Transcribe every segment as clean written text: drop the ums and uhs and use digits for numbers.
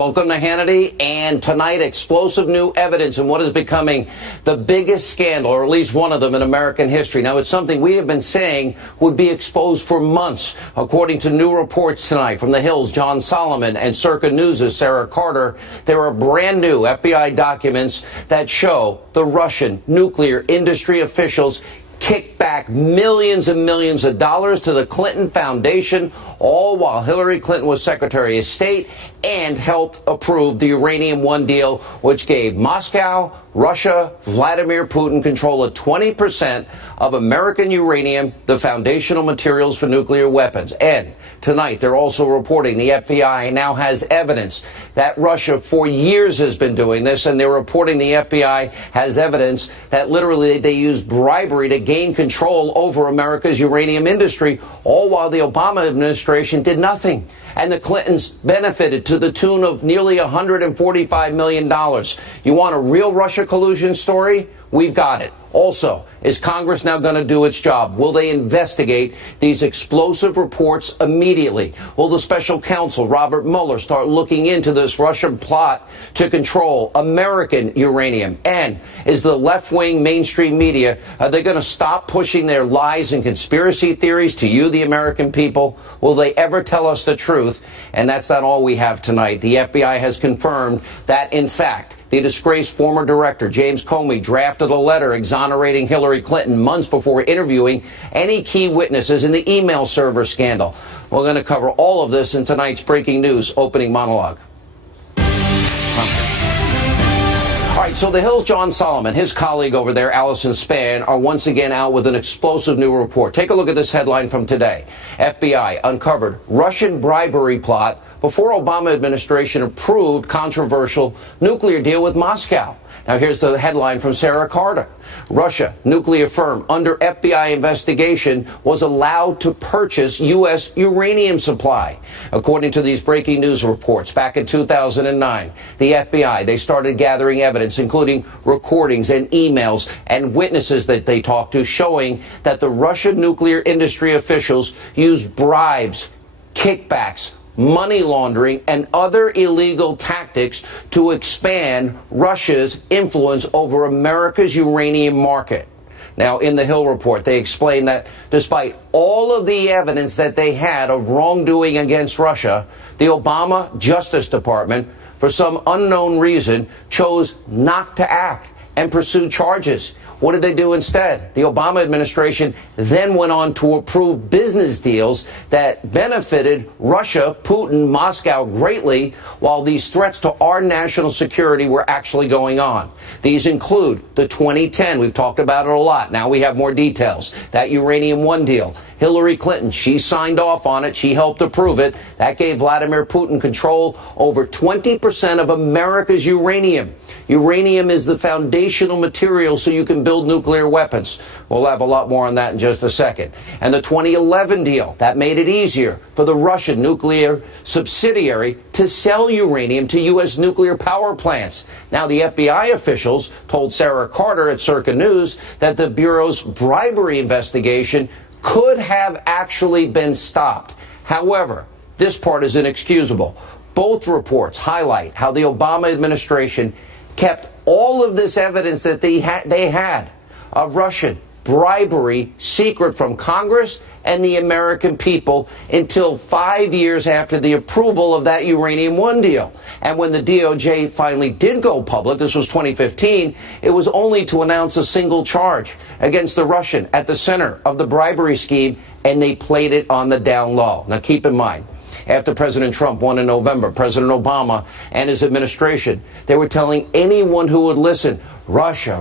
Welcome to Hannity, and tonight explosive new evidence in what is becoming the biggest scandal, or at least one of them in American history. Now, it's something we have been saying would be exposed for months. According to new reports tonight from The Hill's John Solomon and Circa News' Sarah Carter, there are brand new FBI documents that show the Russian nuclear industry officials kicked back millions and millions of dollars to the Clinton Foundation, all while Hillary Clinton was Secretary of State and helped approve the Uranium One deal, which gave Moscow, Russia, Vladimir Putin control of 20% of American uranium, the foundational materials for nuclear weapons. And tonight, they're also reporting the FBI now has evidence that Russia for years has been doing this, and they're reporting the FBI has evidence that literally they used bribery to gain control over America's uranium industry, all while the Obama administration did nothing. And the Clintons benefited to the tune of nearly $145 million. You want a real Russia collusion story? We've got it. Also, is Congress now going to do its job? Will they investigate these explosive reports immediately? Will the special counsel, Robert Mueller, start looking into this Russian plot to control American uranium? And is the left-wing mainstream media, are they going to stop pushing their lies and conspiracy theories to you, the American people? Will they ever tell us the truth? And that's not all we have tonight. The FBI has confirmed that, in fact, the disgraced former director, James Comey, drafted a letter exonerating Hillary Clinton months before interviewing any key witnesses in the email server scandal. We're going to cover all of this in tonight's Breaking News opening monologue. All right, so The Hill's John Solomon, his colleague over there, Allison Spann, are once again out with an explosive new report. Take a look at this headline from today. FBI uncovered Russian bribery plot before Obama administration approved controversial nuclear deal with Moscow. Now, here's the headline from Sarah Carter. Russia, nuclear firm under FBI investigation, was allowed to purchase U.S. uranium supply. According to these breaking news reports, back in 2009, the FBI, they started gathering evidence, including recordings and emails and witnesses that they talked to, showing that the Russian nuclear industry officials used bribes, kickbacks, money laundering, and other illegal tactics to expand Russia's influence over America's uranium market. Now, in the Hill report, they explain that despite all of the evidence that they had of wrongdoing against Russia, the Obama Justice Department, for some unknown reason, chose not to act and pursue charges. What did they do instead? The Obama administration then went on to approve business deals that benefited Russia, Putin, Moscow greatly, while these threats to our national security were actually going on. These include the 2010, we've talked about it a lot, now we have more details, that Uranium One deal. Hillary Clinton, she signed off on it. She helped approve it. That gave Vladimir Putin control over 20% of America's uranium. Uranium is the foundational material so you can build nuclear weapons. We'll have a lot more on that in just a second. And the 2011 deal, that made it easier for the Russian nuclear subsidiary to sell uranium to U.S. nuclear power plants. Now, the FBI officials told Sarah Carter at Circa News that the Bureau's bribery investigation could have actually been stopped. However, this part is inexcusable. Both reports highlight how the Obama administration kept all of this evidence that they had of Russian bribery secret from Congress and the American people until 5 years after the approval of that Uranium One deal. And when the DOJ finally did go public, this was 2015, it was only to announce a single charge against the Russian at the center of the bribery scheme, and they played it on the down low. Now, keep in mind, after President Trump won in November, President Obama and his administration, they were telling anyone who would listen, Russia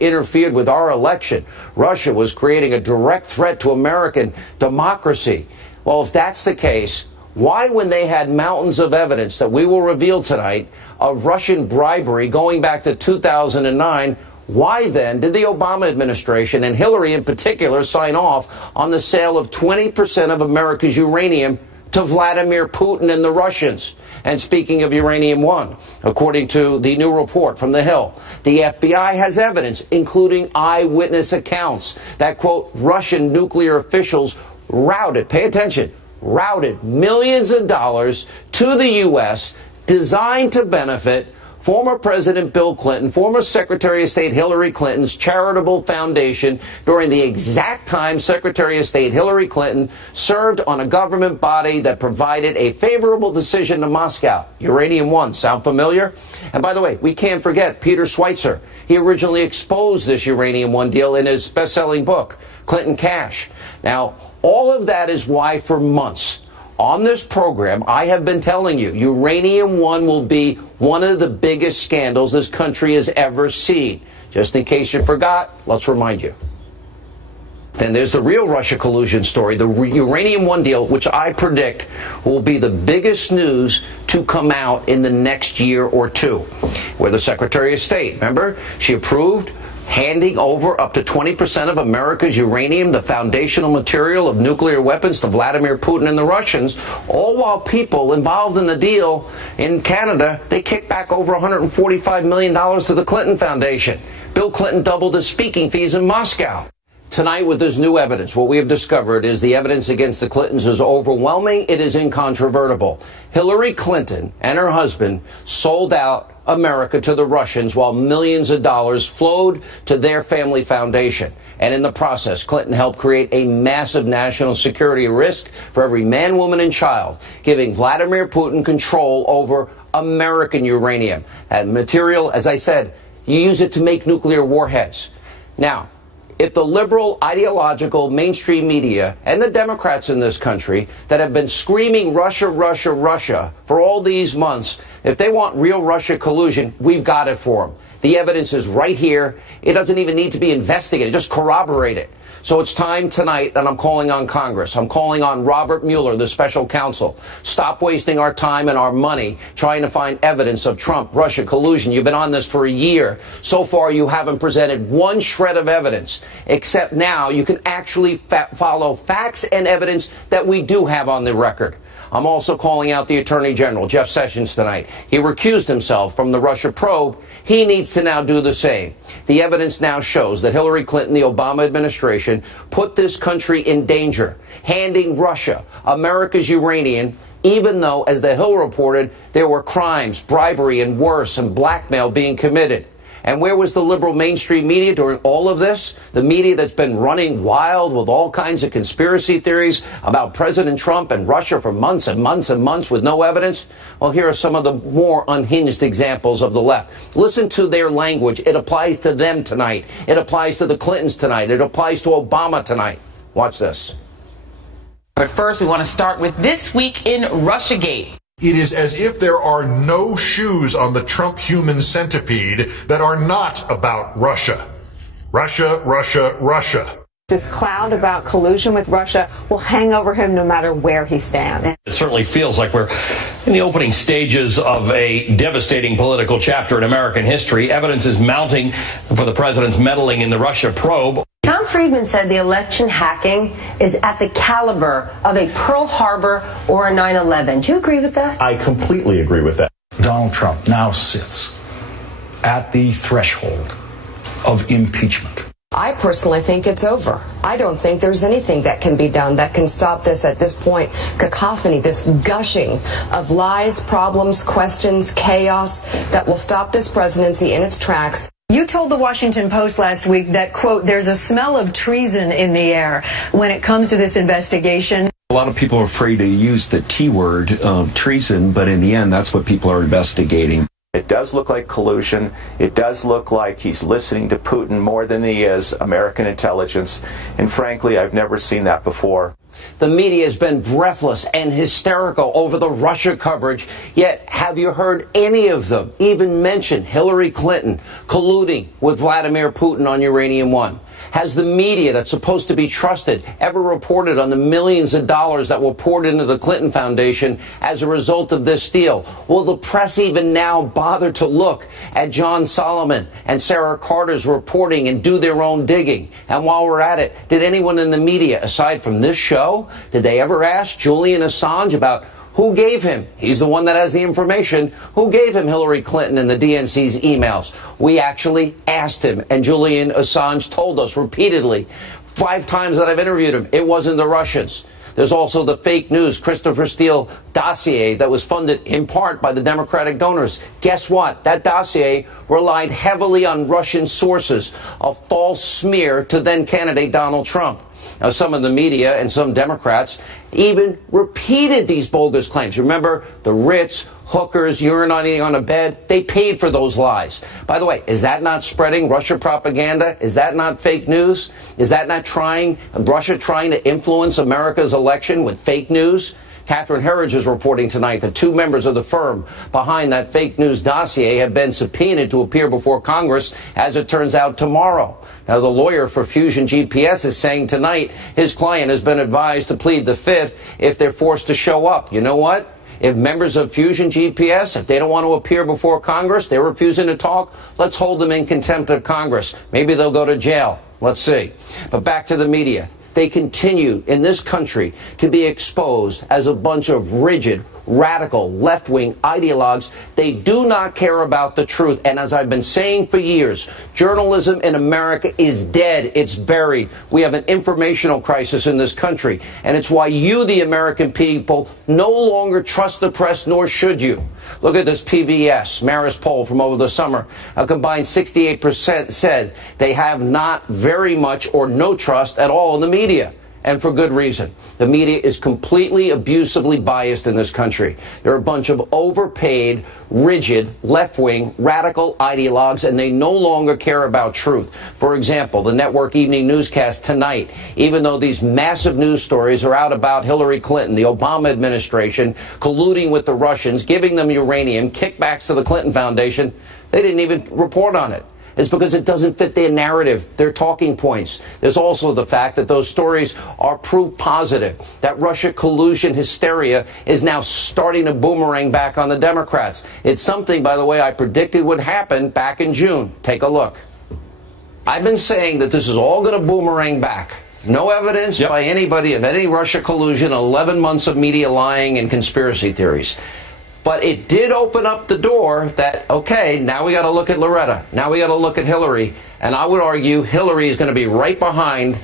interfered with our election. Russia was creating a direct threat to American democracy. Well, if that's the case, why, when they had mountains of evidence that we will reveal tonight of Russian bribery going back to 2009, why then did the Obama administration, and Hillary in particular, sign off on the sale of 20% of America's uranium to Vladimir Putin and the Russians? And speaking of Uranium One, according to the new report from The Hill, the FBI has evidence, including eyewitness accounts, that, quote, Russian nuclear officials routed, pay attention, routed millions of dollars to the U.S. designed to benefit former President Bill Clinton, former Secretary of State Hillary Clinton's charitable foundation during the exact time Secretary of State Hillary Clinton served on a government body that provided a favorable decision to Moscow. Uranium One, sound familiar? And by the way, we can't forget Peter Schweizer. He originally exposed this Uranium One deal in his best-selling book, Clinton Cash. Now, all of that is why for months on this program, I have been telling you, Uranium One will be one of the biggest scandals this country has ever seen. Just in case you forgot, let's remind you. Then there's the real Russia collusion story, the Uranium One deal, which I predict will be the biggest news to come out in the next year or two. Where the Secretary of State, remember, she approved handing over up to 20% of America's uranium, the foundational material of nuclear weapons, to Vladimir Putin and the Russians, all while people involved in the deal in Canada, they kicked back over $145 million to the Clinton Foundation. Bill Clinton doubled his speaking fees in Moscow. Tonight, with this new evidence, what we have discovered is the evidence against the Clintons is overwhelming. It is incontrovertible. Hillary Clinton and her husband sold out America to the Russians while millions of dollars flowed to their family foundation. And in the process, Clinton helped create a massive national security risk for every man, woman, and child, giving Vladimir Putin control over American uranium. That material, as I said, you use it to make nuclear warheads. Now, if the liberal, ideological, mainstream media and the Democrats in this country that have been screaming Russia, Russia, Russia for all these months, if they want real Russia collusion, we've got it for them. The evidence is right here. It doesn't even need to be investigated. Just corroborate it. So it's time tonight, and I'm calling on Congress. I'm calling on Robert Mueller, the special counsel. Stop wasting our time and our money trying to find evidence of Trump-Russia collusion. You've been on this for a year. So far, you haven't presented one shred of evidence, except now you can actually follow facts and evidence that we do have on the record. I'm also calling out the Attorney General, Jeff Sessions, tonight. He recused himself from the Russia probe. He needs to now do the same. The evidence now shows that Hillary Clinton, the Obama administration, put this country in danger, handing Russia America's uranium, even though, as the Hill reported, there were crimes, bribery, and worse, and blackmail being committed. And where was the liberal mainstream media during all of this? The media that's been running wild with all kinds of conspiracy theories about President Trump and Russia for months and months and months with no evidence? Well, here are some of the more unhinged examples of the left. Listen to their language. It applies to them tonight. It applies to the Clintons tonight. It applies to Obama tonight. Watch this. But first, we want to start with This Week in Russiagate. It is as if there are no shoes on the Trump human centipede that are not about Russia. Russia, Russia, Russia. This cloud about collusion with Russia will hang over him no matter where he stands. It certainly feels like we're in the opening stages of a devastating political chapter in American history. Evidence is mounting for the president's meddling in the Russia probe. Tom Friedman said the election hacking is at the caliber of a Pearl Harbor or a 9/11. Do you agree with that? I completely agree with that. Donald Trump now sits at the threshold of impeachment. I personally think it's over. I don't think there's anything that can be done that can stop this at this point. Cacophony, this gushing of lies, problems, questions, chaos that will stop this presidency in its tracks. You told the Washington Post last week that, quote, there's a smell of treason in the air when it comes to this investigation. A lot of people are afraid to use the T word, treason, but in the end, that's what people are investigating. It does look like collusion. It does look like he's listening to Putin more than he is American intelligence. And frankly, I've never seen that before. The media has been breathless and hysterical over the Russia coverage, yet have you heard any of them even mention Hillary Clinton colluding with Vladimir Putin on Uranium One? Has the media that's supposed to be trusted ever reported on the millions of dollars that were poured into the Clinton Foundation as a result of this deal? Will the press even now bother to look at John Solomon and Sarah Carter's reporting and do their own digging? And while we're at it, did anyone in the media, aside from this show, did they ever ask Julian Assange about who gave him? He's the one that has the information. Who gave him Hillary Clinton and the DNC's emails? We actually asked him, and Julian Assange told us repeatedly, 5 times that I've interviewed him, it wasn't the Russians. There's also the fake news Christopher Steele dossier that was funded in part by the Democratic donors. Guess what? That dossier relied heavily on Russian sources, a false smear to then candidate Donald Trump. Now, some of the media and some Democrats even repeated these bogus claims. Remember the Ritz, hookers, urinating on a bed? They paid for those lies. By the way, is that not spreading Russia propaganda? Is that not fake news? Is that not Russia trying to influence America's election with fake news? Catherine Herridge is reporting tonight that 2 members of the firm behind that fake news dossier have been subpoenaed to appear before Congress, as it turns out, tomorrow. Now, the lawyer for Fusion GPS is saying tonight his client has been advised to plead the Fifth if they're forced to show up. You know what? If members of Fusion GPS, if they don't want to appear before Congress, they're refusing to talk, let's hold them in contempt of Congress. Maybe they'll go to jail. Let's see. But back to the media. They continue in this country to be exposed as a bunch of rigid, radical, left-wing ideologues. They do not care about the truth. And as I've been saying for years, journalism in America is dead. It's buried. We have an informational crisis in this country. And it's why you, the American people, no longer trust the press, nor should you. Look at this PBS Marist poll from over the summer. A combined 68% said they have not very much or no trust at all in the media. And for good reason. The media is completely abusively biased in this country. They're a bunch of overpaid, rigid, left-wing, radical ideologues, and they no longer care about truth. For example, the network evening newscast tonight, even though these massive news stories are out about Hillary Clinton, the Obama administration, colluding with the Russians, giving them uranium, kickbacks to the Clinton Foundation, they didn't even report on it. It's because it doesn't fit their narrative, their talking points. There's also the fact that those stories are proof positive, that Russia collusion hysteria is now starting to boomerang back on the Democrats. It's something, by the way, I predicted would happen back in June. Take a look. I've been saying that this is all going to boomerang back. No evidence by anybody of any Russia collusion, 11 months of media lying and conspiracy theories. But it did open up the door that, okay, now we got to look at Loretta. Now we got to look at Hillary. And I would argue Hillary is going to be right behind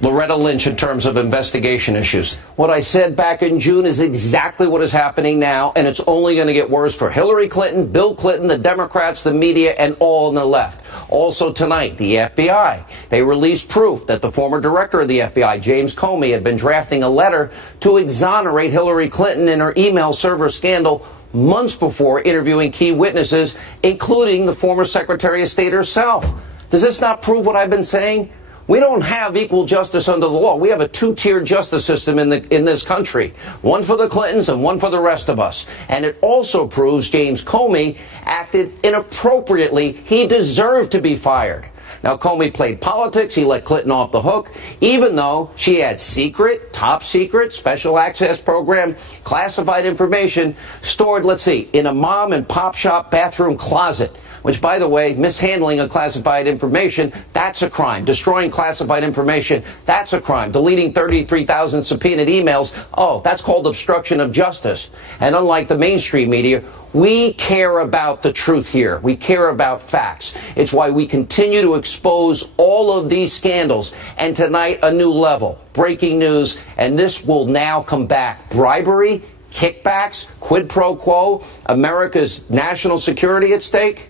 Loretta Lynch in terms of investigation issues. What I said back in June is exactly what is happening now, and it's only going to get worse for Hillary Clinton, Bill Clinton, the Democrats, the media, and all on the left. Also tonight, the FBI. They released proof that the former director of the FBI, James Comey, had been drafting a letter to exonerate Hillary Clinton in her email server scandal months before interviewing key witnesses, including the former Secretary of State herself. Does this not prove what I've been saying? We don't have equal justice under the law. We have a two-tiered justice system in this country. One for the Clintons and one for the rest of us. And it also proves James Comey acted inappropriately. He deserved to be fired. Now, Comey played politics. He let Clinton off the hook, even though she had secret, top secret, special access program, classified information stored, let's see, in a mom and pop shop bathroom closet. Which, by the way, mishandling of classified information, that's a crime. Destroying classified information, that's a crime. Deleting 33,000 subpoenaed emails, oh, that's called obstruction of justice. And unlike the mainstream media, we care about the truth here. We care about facts. It's why we continue to expose all of these scandals. And tonight, a new level. Breaking news, and this will now come back. Bribery, kickbacks, quid pro quo, America's national security at stake.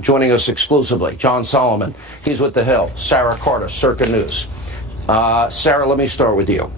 Joining us exclusively, John Solomon. He's with The Hill. Sarah Carter, Circa News. Sarah, let me start with you.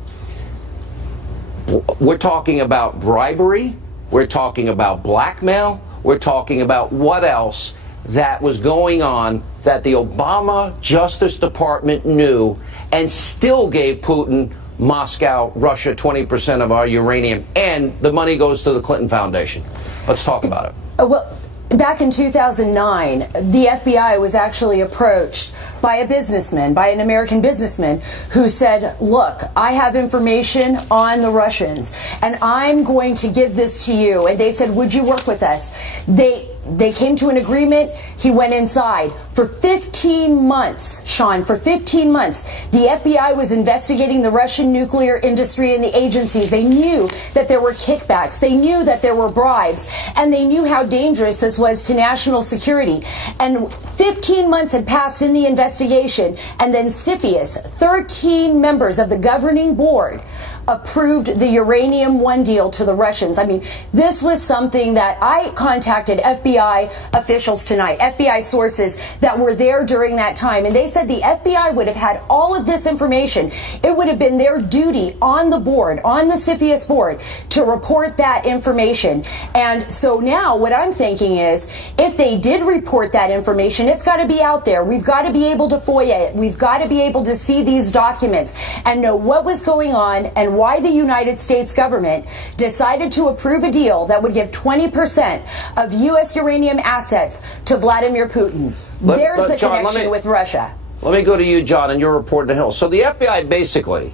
We're talking about bribery. We're talking about blackmail. We're talking about what else that was going on that the Obama Justice Department knew and still gave Putin, Moscow, Russia 20% of our uranium, and the money goes to the Clinton Foundation. Let's talk about it. Well, back in 2009, the FBI was actually approached by a businessman, by an American businessman, who said, look, I have information on the Russians, and I'm going to give this to you. And they said, would you work with us? They They came to an agreement. He went inside. For 15 months, Sean, for 15 months, the FBI was investigating the Russian nuclear industry and the agencies. They knew that there were kickbacks. They knew that there were bribes. And they knew how dangerous this was to national security. And 15 months had passed in the investigation. And then CFIUS, 13 members of the governing board, approved the Uranium One deal to the Russians. I mean, this was something that I contacted FBI officials tonight, FBI sources that were there during that time, and they said the FBI would have had all of this information. It would have been their duty on the board, on the CFIUS board, to report that information. And so now what I'm thinking is, if they did report that information, it's got to be out there. We've got to be able to FOIA it. We've got to be able to see these documents and know what was going on and why the United States government decided to approve a deal that would give 20% of U.S. uranium assets to Vladimir Putin. There's the John, connection with Russia. Let me go to you, John, and your report to Hill. So the FBI basically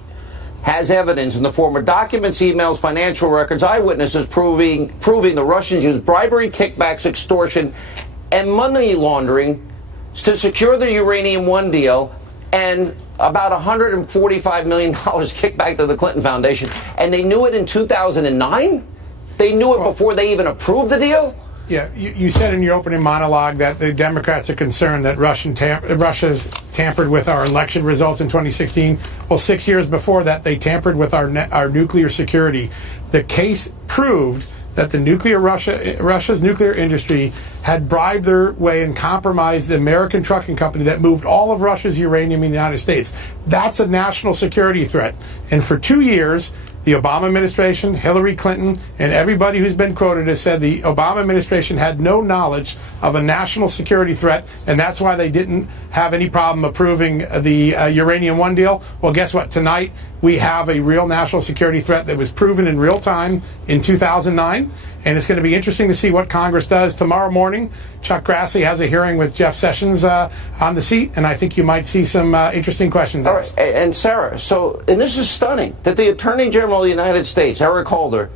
has evidence in the form of documents, emails, financial records, eyewitnesses proving the Russians used bribery, kickbacks, extortion, and money laundering to secure the Uranium One deal, and about $145 million kickback to the Clinton Foundation. And they knew it in 2009? They knew it before they even approved the deal? Yeah, you said in your opening monologue that the Democrats are concerned that Russia's tampered with our election results in 2016. Well, 6 years before that, they tampered with our nuclear security. The case proved that the Russia's nuclear industry had bribed their way and compromised the American trucking company that moved all of Russia's uranium in the United States. That's a national security threat. And for 2 years, the Obama administration, Hillary Clinton, and everybody who's been quoted has said the Obama administration had no knowledge of a national security threat, and that's why they didn't have any problem approving the Uranium One deal. Well, guess what? Tonight, we have a real national security threat that was proven in real time in 2009, and it's going to be interesting to see what Congress does. Tomorrow morning, Chuck Grassley has a hearing with Jeff Sessions on the seat, and I think you might see some interesting questions asked. All right. And Sarah, and this is stunning, that the Attorney General of the United States, Eric Holder,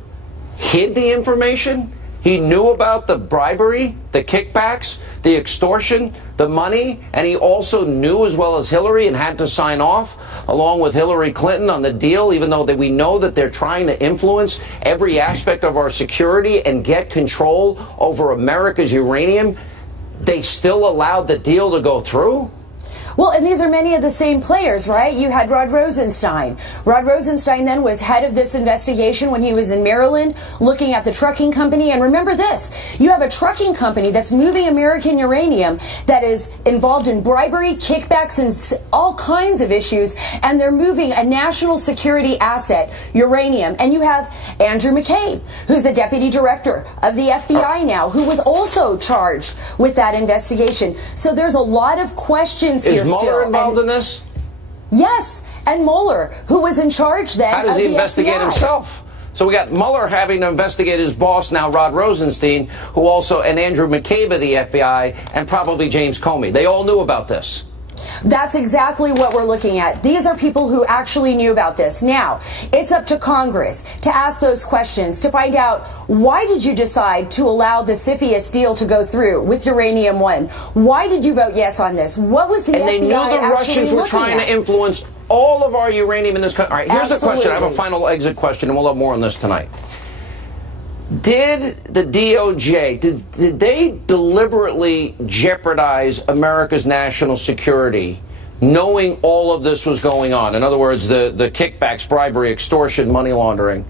hid the information. He knew about the bribery, the kickbacks, the extortion, the money, and he also knew, as well as Hillary, and had to sign off along with Hillary Clinton on the deal, even though we know that they're trying to influence every aspect of our security and get control over America's uranium. They still allowed the deal to go through? Well, and these are many of the same players, right? You had Rod Rosenstein. Rod Rosenstein then was head of this investigation when he was in Maryland looking at the trucking company. And remember this, you have a trucking company that's moving American uranium that is involved in bribery, kickbacks, and all kinds of issues. And they're moving a national security asset, uranium. And you have Andrew McCabe, who's the deputy director of the FBI now, who was also charged with that investigation. So there's a lot of questions here. Is Mueller involved in this? Yes, and Mueller, who was in charge then. How does he investigate himself? So we got Mueller having to investigate his boss now, Rod Rosenstein, who also, and Andrew McCabe of the FBI, and probably James Comey. They all knew about this. That's exactly what we're looking at. These are people who actually knew about this. Now, it's up to Congress to ask those questions, to find out, why did you decide to allow the CFIUS deal to go through with Uranium One? Why did you vote yes on this? What was the FBI actually looking at? And they knew the Russians were trying to influence all of our uranium in this country. All right, here's the question. I have a final exit question, and we'll have more on this tonight. Did the DOJ, did they deliberately jeopardize America's national security, knowing all of this was going on? In other words, the kickbacks, bribery, extortion, money laundering,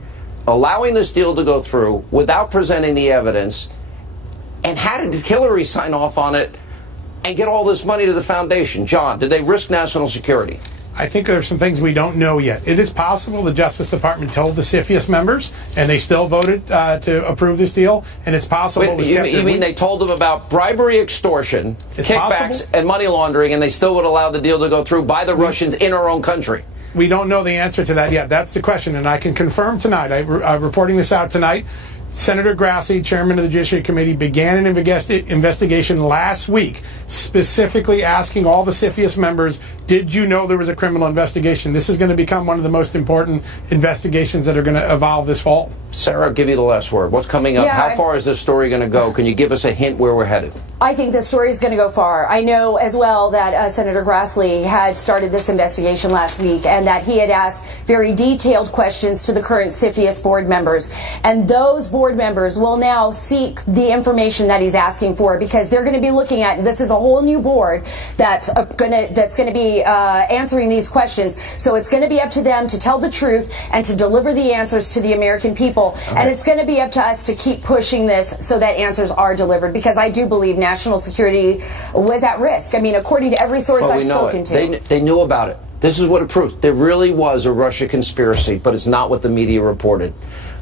allowing this deal to go through without presenting the evidence, and how did Hillary sign off on it and get all this money to the foundation? John, did they risk national security? I think there's some things we don't know yet. It is possible the Justice Department told the CFIUS members, and they still voted to approve this deal. And it's possible. Wait, you mean they told them about bribery, extortion, kickbacks, and money laundering, and they still would allow the deal to go through by the Russians in our own country? We don't know the answer to that yet. That's the question, and I can confirm tonight. I'm reporting this out tonight. Senator Grassley, chairman of the Judiciary Committee, began an investigation last week specifically asking all the CFIUS members Did you know there was a criminal investigation? This is going to become one of the most important investigations that are going to evolve this fall. Sarah, I'll give you the last word. What's coming up? How far is this story going to go? Can you give us a hint where we're headed? I think the story is going to go far. I know as well that Senator Grassley had started this investigation last week and that he had asked very detailed questions to the current CFIUS board members. And those board members will now seek the information that he's asking for, because they're going to be looking at, this is a whole new board that's going to be answering these questions. So it's going to be up to them to tell the truth and to deliver the answers to the American people. And it's going to be up to us to keep pushing this so that answers are delivered, because I do believe national security was at risk. I mean, according to every source I've spoken to. They knew about it. This is what it proves. There really was a Russia conspiracy, but it's not what the media reported.